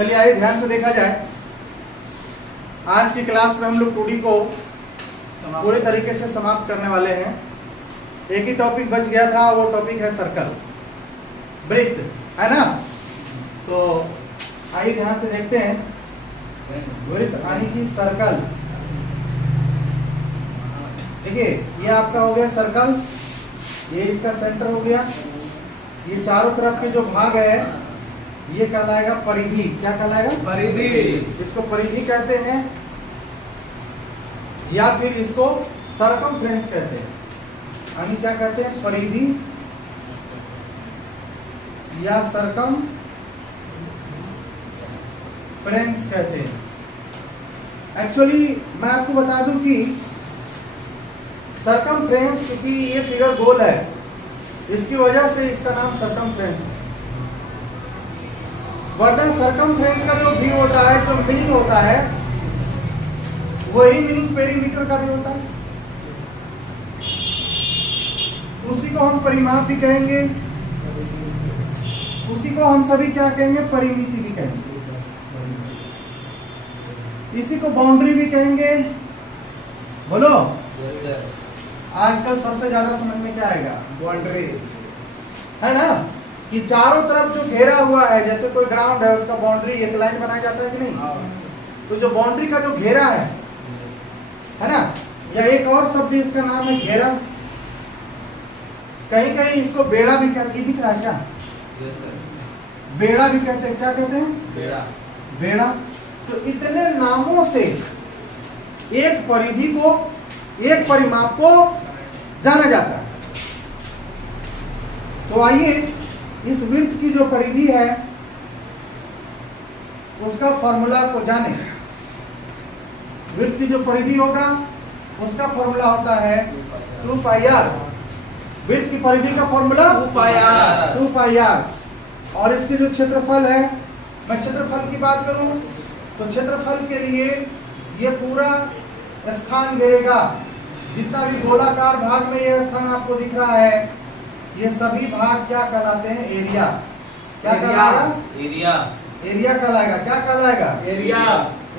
चलिए आइए ध्यान से देखा जाए। आज की क्लास में हम लोग 2D को पूरे तरीके से समाप्त करने वाले हैं। एक ही टॉपिक बच गया था, वो टॉपिक है सर्कल, वृत्त, है ना। तो आइए ध्यान से देखते हैं। वृत्त यानी कि सर्कल, देखिए ये आपका हो गया सर्कल, ये इसका सेंटर हो गया। ये चारों तरफ के जो भाग है ये कहलाएगा परिधि। क्या कहलाएगा? परिधि। इसको परिधि कहते हैं या फिर इसको सरकमफ्रेंस कहते हैं। यानी क्या कहते हैं? परिधि या सरकमफ्रेंस कहते हैं। एक्चुअली मैं आपको बता दूं कि सरकमफ्रेंस, क्योंकि ये फिगर गोल है, इसकी वजह से इसका नाम सरकमफ्रेंस है। वरना सरकमफ्रेंस का जो भी होता है, जो मीनिंग होता है, वही मीनिंग पेरीमीटर का भी होता है। उसी को हम परिमाप भी कहेंगे, उसी को हम सभी क्या कहेंगे? परिमिति भी कहेंगे। इसी को बाउंड्री भी कहेंगे। बोलो। Yes sir. आजकल सबसे ज्यादा समझ में क्या आएगा? बाउंड्री, है ना, कि चारों तरफ जो घेरा हुआ है, जैसे कोई ग्राउंड है उसका बाउंड्री एक लाइन बनाया जाता है कि नहीं? तो जो बाउंड्री का जो घेरा है ना, या एक और शब्द इसका नाम है घेरा। कहीं कहीं इसको बेड़ा भी कहते हैं। दिख रहा है क्या? Yes sir. बेड़ा भी कहते हैं। क्या कहते हैं? बेड़ा। बेड़ा। तो इतने नामों से एक परिधि को, एक परिमाप को जाना जाता है। तो आइए इस वृत्त की जो परिधि है उसका फॉर्मूला को जाने। वृत्त की जो परिधि होगा उसका फॉर्मूला होता है 2 पाई आर। वृत्त की परिधि का formula 2 pi r. 2 pi r. और इसके जो क्षेत्रफल है, मैं क्षेत्रफल की बात करूं तो क्षेत्रफल के लिए ये पूरा स्थान घेरेगा। जितना भी गोलाकार भाग में यह स्थान आपको दिख रहा है, ये सभी भाग क्या कहलाते हैं? एरिया। क्या कहलाएगा? एरिया। एरिया कहलाएगा। क्या कहलाएगा? एरिया।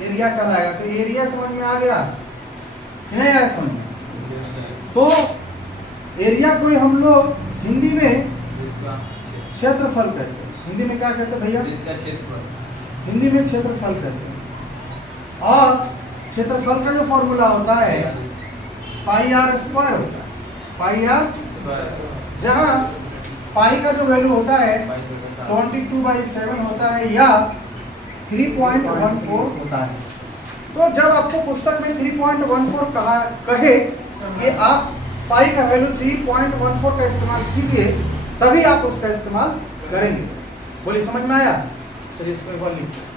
एरिया कहलाएगा। तो एरिया समझ में आ गया? नहीं आया समझ में? तो एरिया को हम लोग हिंदी में क्षेत्रफल कहते हैं। हिंदी में क्या कहते हैं भैया? हिंदी में क्षेत्रफल कहते हैं। और क्षेत्रफल का जो फॉर्मूला होता है पाई आर स्क्वायर होता है। पाई आर, जहां पाई का जो वैल्यू होता है 22/7 होता है या 3.14 होता है। तो जब आपको पुस्तक में 3.14 कहे कि आप पाई का वैल्यू 3.14 का इस्तेमाल कीजिए, तभी आप उसका इस्तेमाल करेंगे। बोलिए, समझ में आया? चलिए इसको एक बार लिखिए।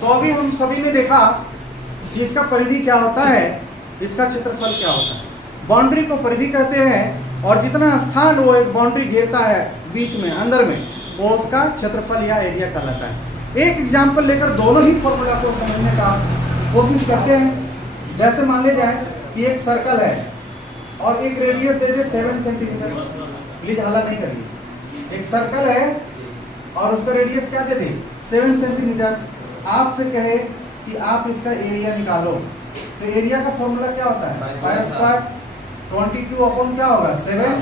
तो अभी हम सभी ने देखा कि इसका परिधि क्या होता है, इसका क्षेत्रफल क्या होता है। बाउंड्री को परिधि कहते हैं और जितना स्थान वो एक बाउंड्री घेरता है बीच में, अंदर में, वो उसका क्षेत्रफल या एरिया कहलाता है। एक एग्जांपल लेकर दोनों ही फॉर्मूला को समझने का कोशिश करते हैं। जैसे मान ले जाए कि एक सर्कल है और एक radius they they 7 centimetre. Please हल्ला नहीं करिए। एक सर्कल है और उसका रेडियस क्या दे दे? 7 सेंटीमीटर। आपसे कहे कि आप इसका एरिया निकालो, तो एरिया का फॉर्मूला क्या होता है? पाई स्क्वायर 22 अपॉन क्या होगा? 7।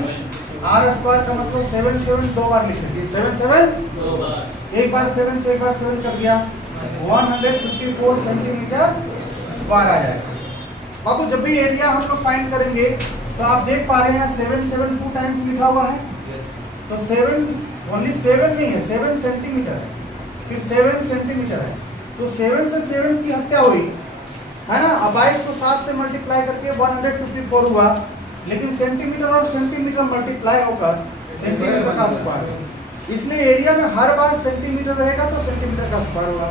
आर स्क्वायर का मतलब 7 7 दो बार लिख सकते हैं। 7 7 दो बार। एक बार 7 से एक बार 7 कर दिया, 154 सेंटीमीटर स्क्वायर आ जाएगा। बाबू जब भी एरिया हम लोग फाइंड करेंगे तो आप देख पा रहे हैं 7 7 2 टाइम्स लिखा हुआ है। तो 7 ओनली 7 नहीं है, 7 सेंटीमीटर है, फिर 7 सेंटीमीटर है। तो 7 से 7 की हत्या हुई, है ना। अब 22 को 7 से मल्टीप्लाई करके 154 हुआ, लेकिन सेंटीमीटर और सेंटीमीटर मल्टीप्लाई होकर सेंटीमीटर का स्क्वायर। इसलिए एरिया में हर बार सेंटीमीटर रहेगा तो सेंटीमीटर का स्क्वायर होगा।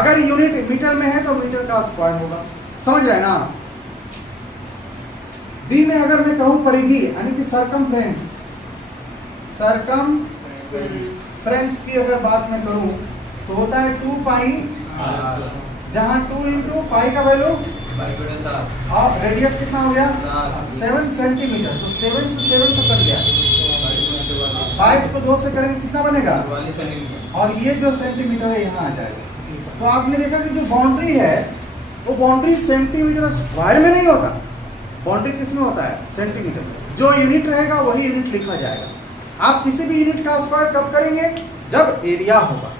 अगर यूनिट मीटर में है तो मीटर का स्क्वायर होगा। समझ रहे हैं ना? बी में अगर मैं कहूं परिधि यानी कि सरकमफ्रेंस, सरकमफ्रेंस की अगर बात मैं करूं तो होता है 2 पाई, जहां 2 इंटू पाई का वैल्यू 22/7 और रेडियस कितना हो गया 7 7 सेंटीमीटर। तो 7 से 7 तो कट गया, 22 को 2 से करेंगे कितना बनेगा 44 सेंटीमीटर। और ये जो सेंटीमीटर है यहाँ आ जाएगा। तो आपने देखा कि जो बाउंड्री है वो बाउंड्री सेंटीमीटर स्क्वायर में नहीं होता, बाउंड्री किस में होता है सेंटीमीटर। जो यूनिट रहेगा वही यूनिट लिखा जाएगा। आप किसी भी यूनिट का स्क्वायर कब करेंगे जब एरिया होगा।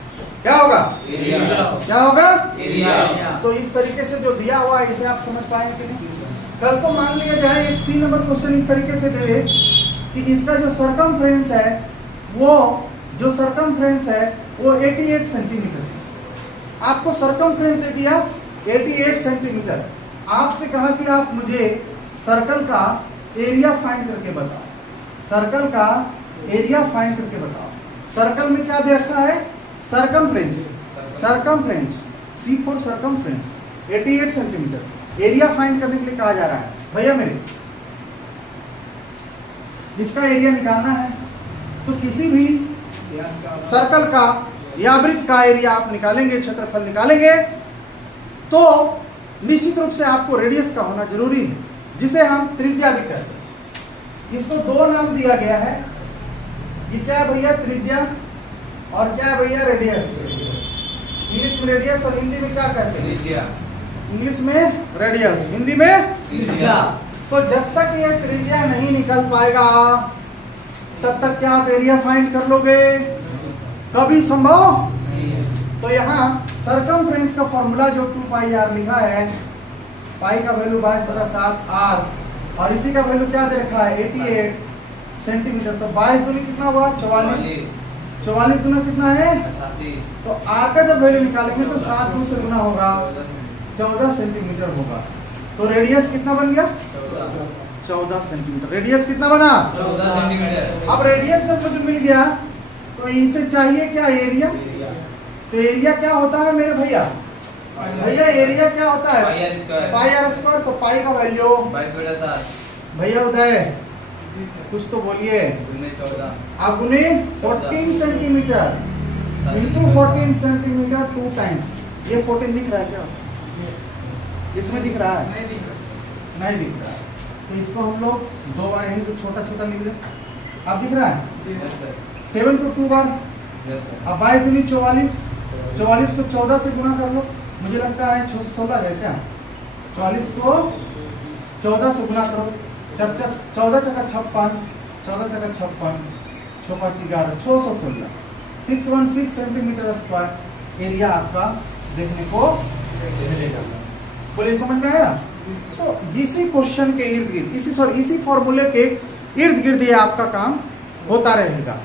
क्या होगा एरिया। क्या होगा एरिया। तो इस तरीके से जो दिया हुआ है इसे आप समझ पाएंगे कि नहीं। कल को मान लिया जाए एक सी नंबर क्वेश्चन इस तरीके से दे कि इसका जो सरकमफ्रेंस है वो 88 सेंटीमीटर है। आपको सरकमफ्रेंस दे दिया 88 सेंटीमीटर। आपसे कहा कि आप मुझे सर्कल का एरिया फाइंड करके बताओ, सर्कल का एरिया फाइंड करके बताओ। सर्कल में क्या दे रखा है circumference, circumference C for circumference 88 centimetre. Area find करने के लिए कहा जा रहा है भैया मेरे इसका एरिया निकालना है। तो किसी भी सर्कल का या वृत्त का एरिया आप निकालेंगे, क्षेत्रफल निकालेंगे, तो निश्चित रूप से आपको रेडियस का होना जरूरी है, जिसे हम त्रिज्या भी कहते हैं। इसको दो नाम दिया गया है, ये क्या है भैया त्रिज्या और क्या है भैया रेडियस। इंग्लिश में रेडियस और हिंदी में क्या कहते हैं त्रिज्या। इंग्लिश में रेडियस, हिंदी में त्रिज्या। तो जब तक ये त्रिज्या नहीं निकल पाएगा तब तक क्या आप एरिया फाइंड कर लोगे, कभी संभव। नहीं है। तो यहाँ सरकमफ्रेंस का फॉर्मूला जो 2 पाई आर लिखा है, पाई का वैल्यू 22/7 आर और इसी का वैल्यू क्या दे रखा है 88 सेंटीमीटर। तो 22 दूनी कितना हुआ 44, 44 दूना कितना है 88। तो आर का जब वैल्यू निकालेंगे तो 7 2 से गुना होगा 14 सेंटीमीटर होगा। तो रेडियस कितना बन गया 14 सेंटीमीटर। रेडियस कितना बना 14 सेंटीमीटर। अब रेडियस जब मुझे मिल गया तो इसे चाहिए क्या एरिया। तो एरिया क्या होता है मेरे भैया, भैया एरिया क्या होता है पाई आर स्क्वायर। तो पाई का वैल्यू 22/7 भैया उदय कुछ तो बोलिए। 14 अब गुने 14 सेंटीमीटर इंटू 14 सेंटीमीटर 2 टाइम्स। ये 14 दिख रहा है क्या इसमें दिख रहा है नहीं दिख रहा है। तो इसको हम लोग 2 बार यहीं पे छोटा छोटा लिख लें। अब दिख रहा है यस सर। 7 को 2 बार। Yes sir. अब 22 दूनी 44, 44 को 14 से गुना कर लो। मुझे लगता है 16 है क्या 44 को 14 से गुना करो। 14 चका 56, 14 चका 56, 6 5 11 616 616 सेंटीमीटर स्क्वायर एरिया आपका देखने को मिलेगा। बोलिए समझ में आया। तो इसी क्वेश्चन के इर्द गिर्द इसी फॉर्मूले के इर्द गिर्द ये आपका काम होता रहेगा।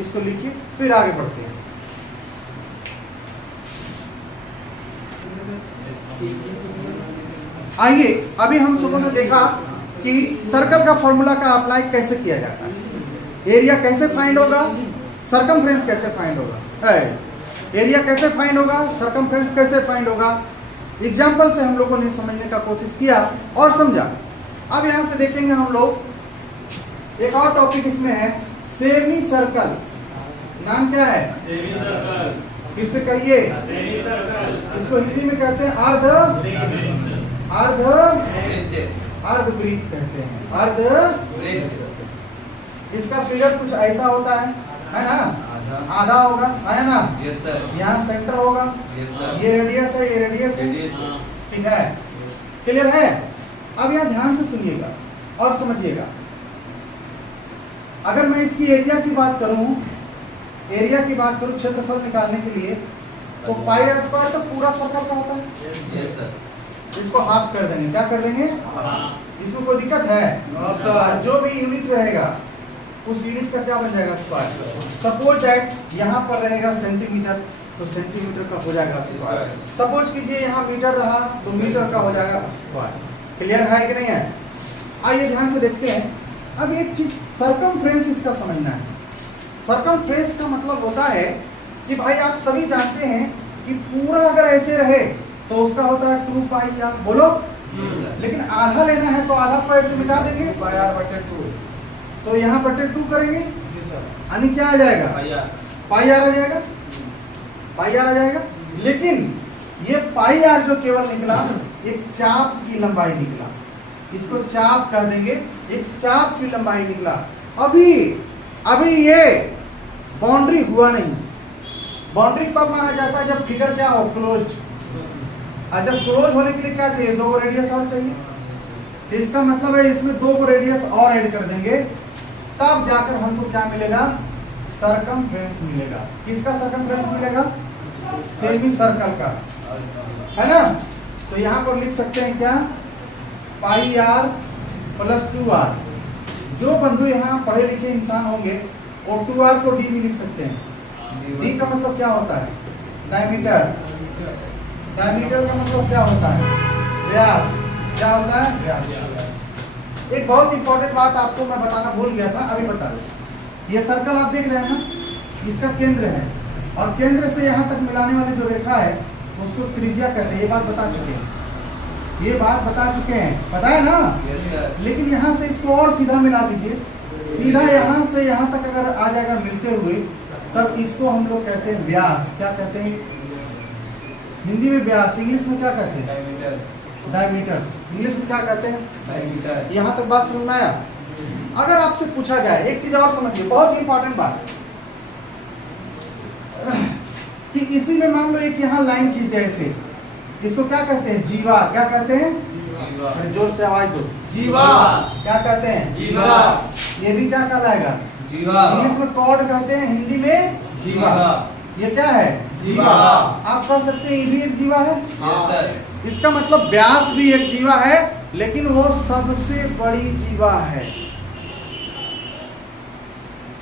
इसको लिखिए फिर आगे बढ़ते हैं। आइए अभी हम सबों ने देखा कि सर्कल का फॉर्मूला का अप्लाई कैसे किया जाता है, एरिया कैसे फाइंड होगा, सरकमफ्रेंस कैसे फाइंड होगा, एरिया कैसे फाइंड होगा, सरकमफ्रेंस कैसे फाइंड होगा। एग्जाम्पल से हम लोगों ने समझने का कोशिश किया और समझा। अब यहां से देखेंगे हम लोग एक और टॉपिक इसमें है सेमी सर्कल। नाम क्या है सेमी सर्कल। फिर से कहिए। Semi circle. इसको हिंदी में कहते हैं अर्धवृत्त कहते हैं, अर्धवृत्त। इसका फिगर कुछ ऐसा होता है ना, आधा होगा है ना। Yes sir. यहाँ सेंटर होगा, यस सर। ये रेडियस है, ये रेडियस है, ठीक है, क्लियर है। अब यहाँ ध्यान से सुनिएगा और समझिएगा। अगर मैं इसकी एरिया की बात करूं, क्षेत्रफल निकालने के लिए, तो पाई आर स्क्वायर तो पूरा सर्कल का होता है। Yes sir. इसको हाफ कर देंगे, क्या कर देंगे, इसमें कोई दिक्कत है और जो भी यूनिट रहेगा उस यूनिट का क्या बन जाएगा स्क्वायर। सपोज दैट यहाँ पर रहेगा सेंटीमीटर, तो सेंटीमीटर का हो जाएगा स्क्वायर। सपोज कीजिए यहाँ मीटर रहा तो मीटर का हो जाएगा स्क्वायर। क्लियर है कि नहीं है। आइए ध्यान से देखते हैं। अब एक चीज सरकमफ्रेंस इसका समझना है। सरकमफ्रेंस का मतलब होता है कि भाई आप सभी जानते हैं कि पूरा अगर ऐसे रहे तो उसका होता है 2 पाई आर। बोलो। लेकिन आधा लेना है तो आधा को ऐसे मिटा देंगे, पाई आर बटे 2। तो यहाँ बटे 2 करेंगे, जी सर। यानी क्या आ जाएगा भैया पाई आर आ जाएगा, पाई आर आ जाएगा। लेकिन ये पाई आर जो केवल निकला एक चाप की लंबाई निकला, इसको चाप कह देंगे, एक चाप की लंबाई निकला। अभी ये बाउंड्री हुआ नहीं। बाउंड्री कब माना जाता है? जब फिगर क्या हो, क्लोज्ड। और जब क्लोज होने के लिए क्या चाहिए? 2 रेडियस और चाहिए। तो इसका मतलब है इसमें 2 रेडियस और ऐड कर देंगे, तब जाकर हमको क्या मिलेगा? सरकमफ्रेंस मिलेगा। किसका सरकमफ्रेंस मिलेगा? सेमी सर्कल का, है ना। तो यहाँ पर लिख सकते हैं क्या? पाई आर प्लस 2r। जो बंधु यहाँ पढ़े लिखे इंसान होंगे वो 2r को d में लिख सकते हैं। d का मतलब क्या होता है? डायमीटर। डायमीटर का मतलब क्या होता है? व्यास। क्या होता है? व्यास। एक बहुत इंपॉर्टेंट बात आपको मैं बताना भूल गया था, अभी बता दूं। ये सर्कल आप देख रहे हैं ना, इसका केंद्र है, और केंद्र से यहाँ तक मिलाने वाली जो रेखा है उसको त्रिज्या कहते हैं। ये बात बता चुके हैं, पता है ना। Yes, sir. लेकिन यहाँ से इसको और सीधा मिला दीजिए, सीधा यहाँ से यहाँ तक अगर आ जाएगा मिलते हुए, तब इसको हम लोग कहते हैं व्यास। क्या कहते हैं हिंदी में? व्यास। इंग्लिश में क्या कहते हैं? डायमीटर। डायमीटर। इंग्लिश में क्या कहते हैं? डायमीटर। यहाँ तक बात समझ में आया? अगर आपसे पूछा जाए, एक चीज और समझिए, बहुत इंपॉर्टेंट बात, कि इसी में मान लो एक यहाँ लाइन खींचते हैं ऐसे, इसको क्या कहते हैं? जीवा। क्या कहते हैं? जीवा। अरे जोर से आवाज दो। जीवा। क्या कहते हैं? जीवा। ये भी क्या कहलाएगा? जीवा। इंग्लिश में कॉर्ड कहते हैं, हिंदी में जीवा। ये क्या है? जीवा। आप कह सकते हैं ये भी एक जीवा है। Yes, sir. इसका मतलब व्यास भी एक जीवा है, लेकिन वो सबसे बड़ी जीवा है।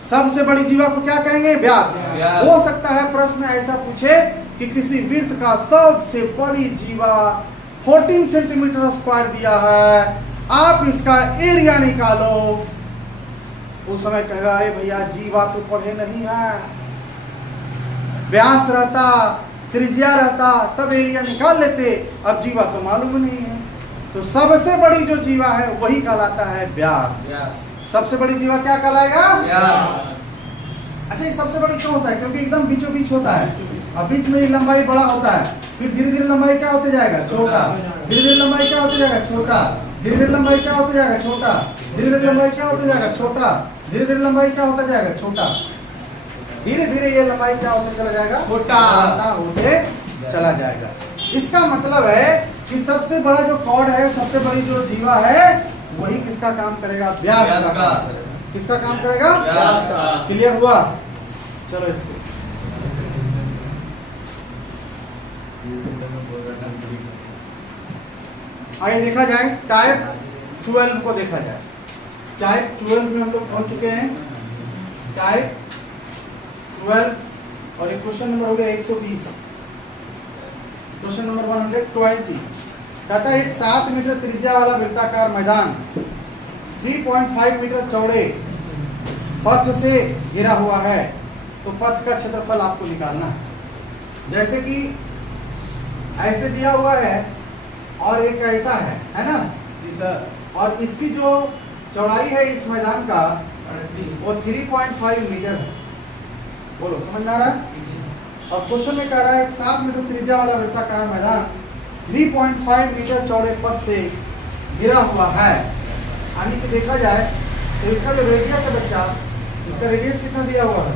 सबसे बड़ी जीवा को क्या कहेंगे? व्यास। व्यास। हो सकता है प्रश्न ऐसा पूछे कि किसी वृत्त का सबसे बड़ी जीवा 14 सेंटीमीटर स्क्वायर दिया है, आप इसका एरिया निकालो। उस समय कहेगा अरे भैया जीवा तो पढ़े नहीं है, व्यास रहता, त्रिज्या रहता, तब एरिया निकाल लेते, अब जीवा तो मालूम नहीं है। तो सबसे बड़ी जो जीवा है वही कहलाता है व्यास। व्यास। सबसे बड़ी जीवा क्या कहलाएगा? व्यास। अच्छा, ये सबसे बड़ी क्यों होता है? क्योंकि एकदम बीचों बीच होता है, अब बीच में लंबाई बड़ा होता है, फिर धीरे धीरे लंबाई क्या होते जाएगा? छोटा। धीरे धीरे लंबाई क्या होते जाएगा? छोटा। धीरे धीरे लंबाई क्या होते जाएगा? छोटा। धीरे धीरे लंबाई क्या होते जाएगा? छोटा। धीरे धीरे लंबाई क्या होता जाएगा? छोटा। धीरे धीरे ये लंबाई क्या होते चला जाएगा? छोटा होते चला जाएगा। इसका मतलब है कि सबसे बड़ा जो कॉर्ड है, सबसे बड़ी जो जीवा है, वही किसका काम करेगा? व्यास व्यास का। का। किसका काम करेगा? व्यास का। क्लियर हुआ? चलो इसको आइए देखा जाए, टाइप 12 को देखा जाए। टाइप 12 में हम लोग पहुंच चुके हैं। टाइप 12 और एक क्वेश्चन नंबर हो गया 120। क्वेश्चन नंबर 120 कहता है एक 7 मीटर त्रिज्या वाला वृत्ताकार मैदान 3.5 मीटर चौड़े पथ से घिरा हुआ है, तो पथ का क्षेत्रफल आपको निकालना है। जैसे कि ऐसे दिया हुआ है और एक ऐसा है ना, जी सर। और इसकी जो चौड़ाई है इस मैदान का वो 3.5 मीटर है। बोलो समझ में आ रहा है? और क्वेश्चन में कह रहा है 7 मीटर त्रिज्या वाला वृत्ताकार मैदान 3.5 मीटर चौड़े पथ से घिरा हुआ है। यानी कि देखा जाए तो इसका जो रेडियस है बच्चा, इसका रेडियस कितना दिया हुआ है?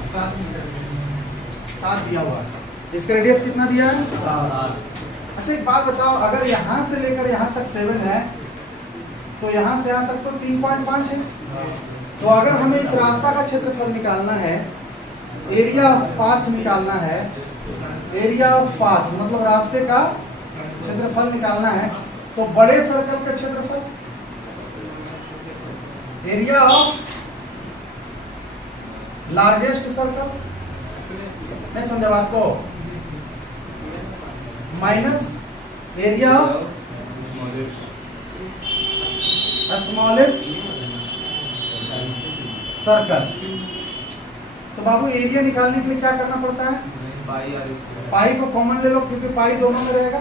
7 दिया हुआ है। इसका रेडियस कितना दिया है? 7। अच्छा एक बात बताओ, अगर यहाँ से लेकर यहाँ तक 7 है, तो यहाँ से यहाँ तक तो 3.5 है। तो अगर हमें इस रास्ता का क्षेत्रफल निकालना है, एरिया ऑफ पाथ निकालना है, एरिया ऑफ पाथ मतलब रास्ते का क्षेत्रफल निकालना है, तो बड़े सर्कल का क्षेत्रफल, एरिया ऑफ लार्जेस्ट सर्कल, नहीं समझा बात को, minus area of smallest circle. तो बाबू एरिया निकालने के लिए क्या करना पड़ता है? पाई को कॉमन ले लो, क्योंकि पाई दोनों में रहेगा।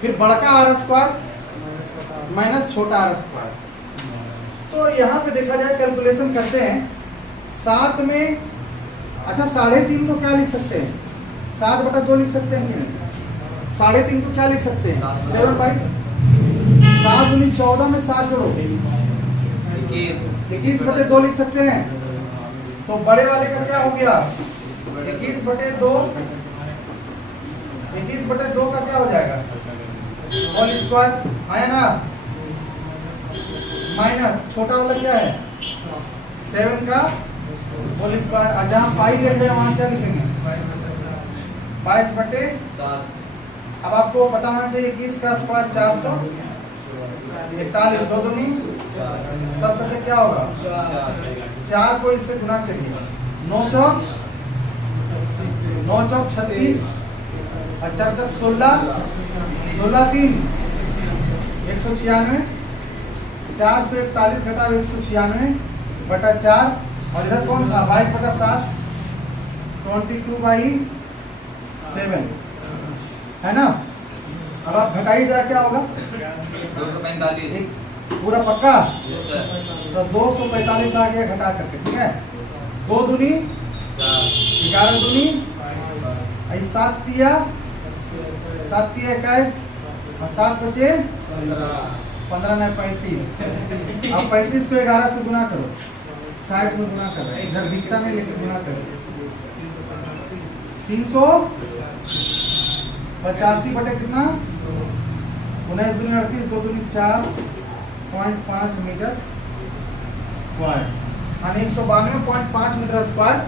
फिर बड़का आर स्क्वायर माइनस छोटा आर स्क्वायर। तो यहाँ पे देखा जाए कैलकुलेशन करते हैं 7 में, अच्छा 3.5 को क्या लिख सकते हैं? 7/2 लिख सकते हैं कि नहीं? 3.5 को क्या लिख सकते हैं? 7 7 बाई 7 दूनी 14 में 7 जोड़ो 21/2 लिख सकते हैं। तो बड़े वाले का क्या हो गया? 21/2 का क्या हो जाएगा? होल स्क्वायर है ना, माइनस छोटा वाला क्या है? 7 का होल स्क्वायर। और जहाँ पाई देख रहे हैं वहाँ क्या लिखेंगे? 22/7। अब आपको पता होना चाहिए 21 का स्क्वायर 441, 2 दूनी 7 क्या होगा? 4 को इससे गुना करिए, 9 चौक 36 और 4 चौक 16, 16 3 196, 441 घटा 196/4। और इधर कौन था? 22/7, 22/7 है ना। अब आप घटाइए जरा, क्या होगा? 245। एक पूरा पक्का। Yes sir. तो 245 आ गया घटा करके, ठीक है। 2 दूनी 11 दूनी 7 तिया 21 और 7 बचे 15 नहीं 35। अब 35 को 11 से गुना करो, 60 में गुना करो, इधर दिखता नहीं लेकिन गुना करो। 385 बटे कितना? 19 दूनी 38, 2 दूनी 4.5 मीटर स्क्वायर, यानी 192.5 मीटर स्क्वायर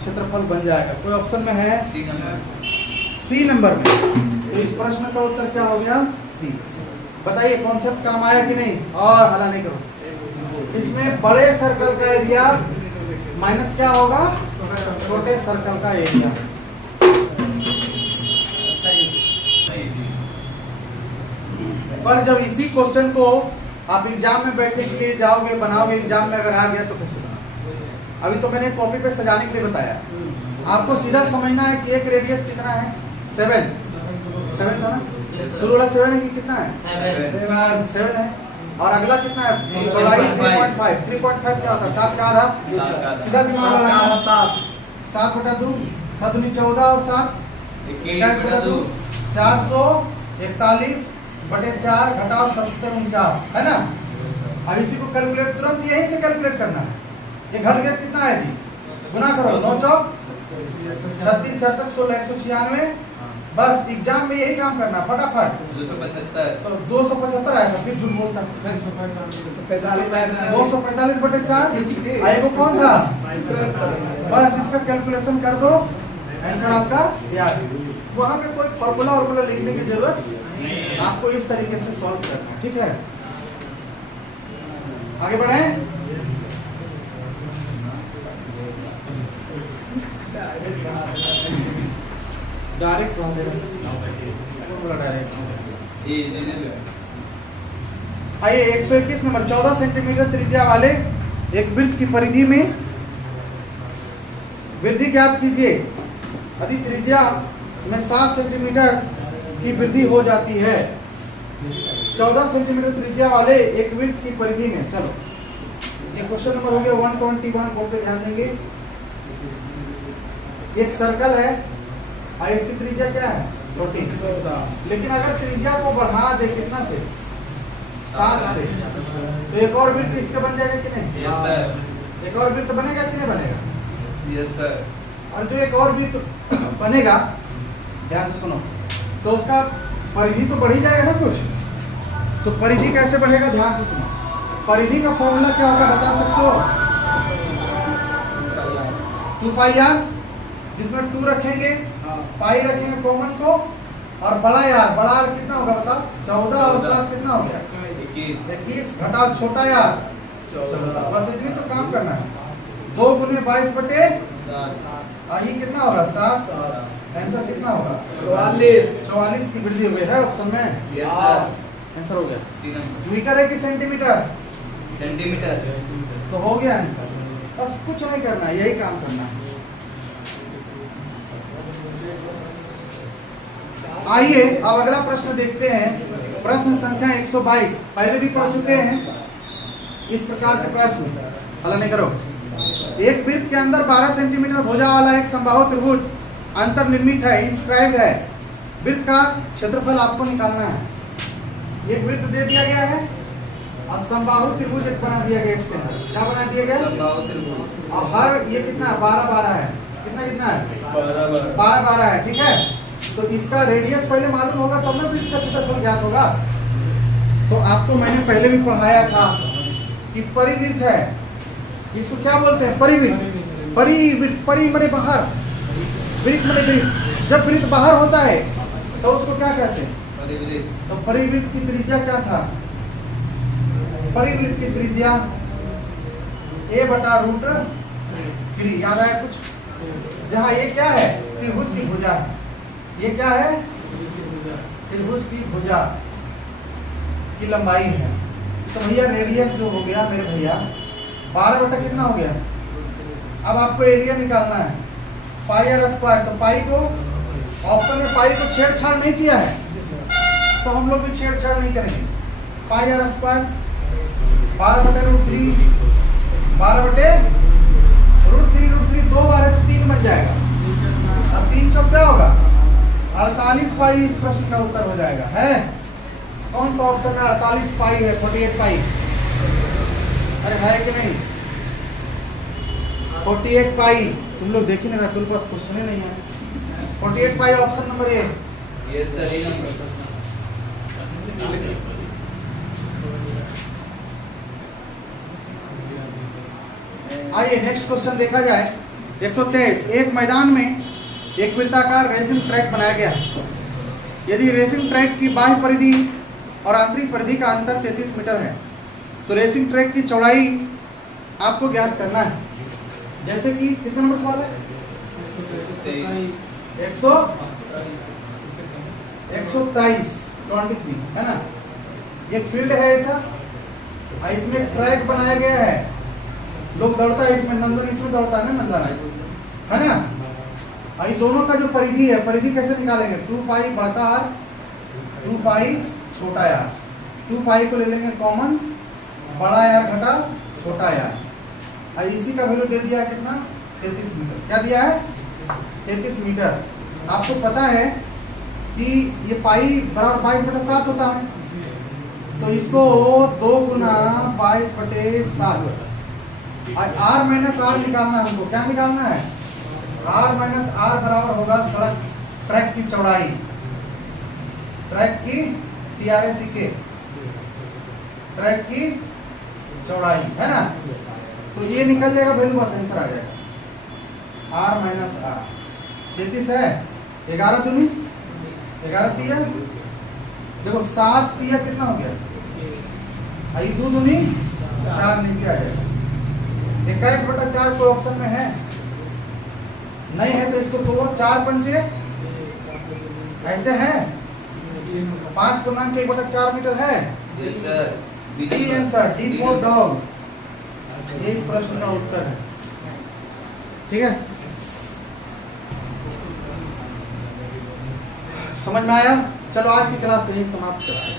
क्षेत्रफल बन जाएगा। कोई ऑप्शन में है? सी नंबर में। तो इस प्रश्न का उत्तर क्या हो गया? सी। बताइए कॉन्सेप्ट काम आया कि नहीं? और हला नहीं करो। इसमें बड़े सर्कल का एरिया माइनस क्या होगा? छोटे सर्कल का एरिया। पर जब इसी क्वेश्चन को आप एग्जाम में बैठने के लिए जाओगे, बनाओगे, एग्जाम में अगर आ गया तो कैसे बनाओगे? अभी तो मैंने कॉपी पे सजाने के लिए बताया। आपको सीधा समझना है कि एक रेडियस कितना है? 7 था ना, शुरू वाला 7 है, ये कितना है? 7 है। और अगला कितना है? चौड़ाई 3.5 क्या होता है? 7 का आधा। सीधा दिमाग लगाना, 7/2, 7 दूनी 14 और 7 21/2, 441/4 घटाओ 749 है ना। अब इसी को कैलकुलेट तुरंत यहीं से कैलकुलेट करना है। ये घट गया कितना है जी? गुना करो, 9 चौक 36, 4 चौक 16, 196। बस एग्जाम में यही काम करना फटाफट। 275। तो 275 आएगा, फिर झूठ बोलता। 245/4 आएगा कौन था? बस इसका कैलकुलेशन कर दो, आंसर आपका याद है। वहां पे कोई फॉर्मूला वॉर्मूला लिखने की जरूरत नहीं, आपको इस तरीके से सॉल्व करना है, ठीक है। आगे बढ़े। डायरेक्ट आइए 121 नंबर 14 सेंटीमीटर त्रिज्या वाले एक वृत्त की परिधि में वृद्धि ज्ञात कीजिए। यदि त्रिज्या में 7 सेंटीमीटर की वृद्धि हो जाती है 14 सेंटीमीटर त्रिज्या वाले एक वृत्त की परिधि में। चलो ये क्वेश्चन नंबर हो गया 121, बोर्ड पे ध्यान देंगे। एक सर्कल है और इसकी त्रिज्या क्या है? 14। लेकिन अगर त्रिज्या को बढ़ा दे कितना से? 7 से, तो एक और वृत्त इसका बन जाएगा कि नहीं? Yes sir. एक और वृत्त बनेगा कि नहीं बनेगा? Yes sir. और जो एक और वृत्त बनेगा, ध्यान से सुनो, तो उसका परिधि तो बढ़ ही जाएगा ना कुछ। तो परिधि कैसे बढ़ेगा? ध्यान से सुनो। परिधि का फॉर्मूला क्या होगा बता सकते हो? 2πr, जिसमें 2 रखेंगे, पाई रखेंगे कॉमन को, और बड़ा यार कितना होगा बताओ? 14 और 7 कितना हो गया? 21 घटाओ छोटा यार 14। बस इतनी तो काम करना है। 2 गुने 22/7, ये कितना होगा? 7। आंसर कितना होगा? 44 की वृद्धि हो गई है ऑप्शन में। Yes sir. आंसर हो गया। सी नंबर। मीटर है कि सेंटीमीटर? सेंटीमीटर। तो हो गया आंसर। बस कुछ नहीं करना है, यही काम करना है। आइए अब अगला प्रश्न देखते हैं। प्रश्न संख्या 122 पहले भी पढ़ चुके हैं इस प्रकार के प्रश्न। हल नहीं करो। एक वृत्त के अंदर 12 सेंटीमीटर भुजा वाला एक समबाहु त्रिभुज अंतर्निर्मित है, इंस्क्राइब्ड है। वृत्त का क्षेत्रफल आपको निकालना है। एक वृत्त दे दिया गया है और समबाहु त्रिभुज एक बना दिया गया, इसके अंदर क्या बना दिया गया, समबाहु त्रिभुज। और हर ये कितना है, 12 है, कितना कितना है, 12 है, ठीक है। तो इसका रेडियस पहले मालूम होगा तब ना वृत्त का क्षेत्रफल ज्ञात होगा। तो आपको मैंने पहले भी पढ़ाया था कि परिवृत्त है, इसको क्या बोलते हैं, परिवृत्त। परिवृत्त, परि माने बाहर, वृत्त माने वृत्त। जब वृत्त बाहर होता है तो उसको क्या कहते हैं, परिवृत्त। तो परिवृत्त की त्रिज्या क्या था, परिवृत्त की त्रिज्या a/√3, याद आया कुछ। जहाँ ये क्या है, त्रिभुज की भुजा है, ये क्या है, त्रिभुज की भुजा की लंबाई है। तो भैया रेडियस जो हो गया मेरे भैया 12 बटा कितना हो गया। अब आपको एरिया निकालना है, पाई आर स्क्वायर। तो पाई को ऑप्शन में पाई को छेड़छाड़ नहीं किया है, तो हम लोग भी छेड़छाड़ नहीं करेंगे। पाई आर स्क्वायर 12/√3, 12/√3, 2 बार है तो 3 बन जाएगा। अब 3 चौक क्या होगा, 48 पाई इस प्रश्न का उत्तर हो जाएगा। है कौन सा ऑप्शन में 48 पाई है, 48 पाई, अरे है कि नहीं, 48 पाई। तुम लोग देख ही नहीं रहा, तुम पास क्वेश्चन ही नहीं है। 48 पाई ऑप्शन नंबर ए। ये सही नंबर। आइए नेक्स्ट क्वेश्चन देखा जाए। 123, एक मैदान में एक वृत्ताकार रेसिंग ट्रैक बनाया गया है। यदि रेसिंग ट्रैक की बाह्य परिधि और आंतरिक परिधि का अंतर 33 मीटर है, तो रेसिंग ट्रैक की चौड़ाई आपको ज्ञात करना है। जैसे कि कितना नंबर सवाल है, 123 है ना। एक फील्ड है ऐसा, और इसमें ट्रैक बनाया गया है, लोग दौड़ता है इसमें, नंदन इसमें दौड़ता है ना, नंदन है ना। और ये दोनों का जो परिधि है, परिधि कैसे निकालेंगे, 2 पाई बढ़ता आर, 2 पाई छोटा आर। 2 पाई को ले लेंगे कॉमन, बड़ा आर घटा छोटा आर, और इसी का वैल्यू दे दिया है कितना, 33 मीटर। क्या दिया है, 33 मीटर। आपको पता है कि ये पाई बराबर 22/7 होता है, तो इसको 2 गुना 22/7, और आर माइनस आर निकालना है हमको। क्या निकालना है, आर माइनस आर बराबर होगा सड़क ट्रैक की चौड़ाई, ट्रैक की TRACK, ट्रैक की चौड़ाई, है ना। तो ये निकल जाएगा वैल्यू, बस आंसर आ जाएगा, आर माइनस आर। 33 है, 11 दूनी 11 तिया, देखो 7 तिया कितना हो गया, 2 दूनी 4 नीचे आ जाएगा। 21/4 कोई ऑप्शन में है, नहीं है तो इसको तोड़ो, 4 पंचे ऐसे है, 5.1/4 मीटर है। Yes sir. D answer, D for dog, ये इस प्रश्न का उत्तर है। ठीक है, समझ में आया। चलो आज की क्लास यही समाप्त करते हैं।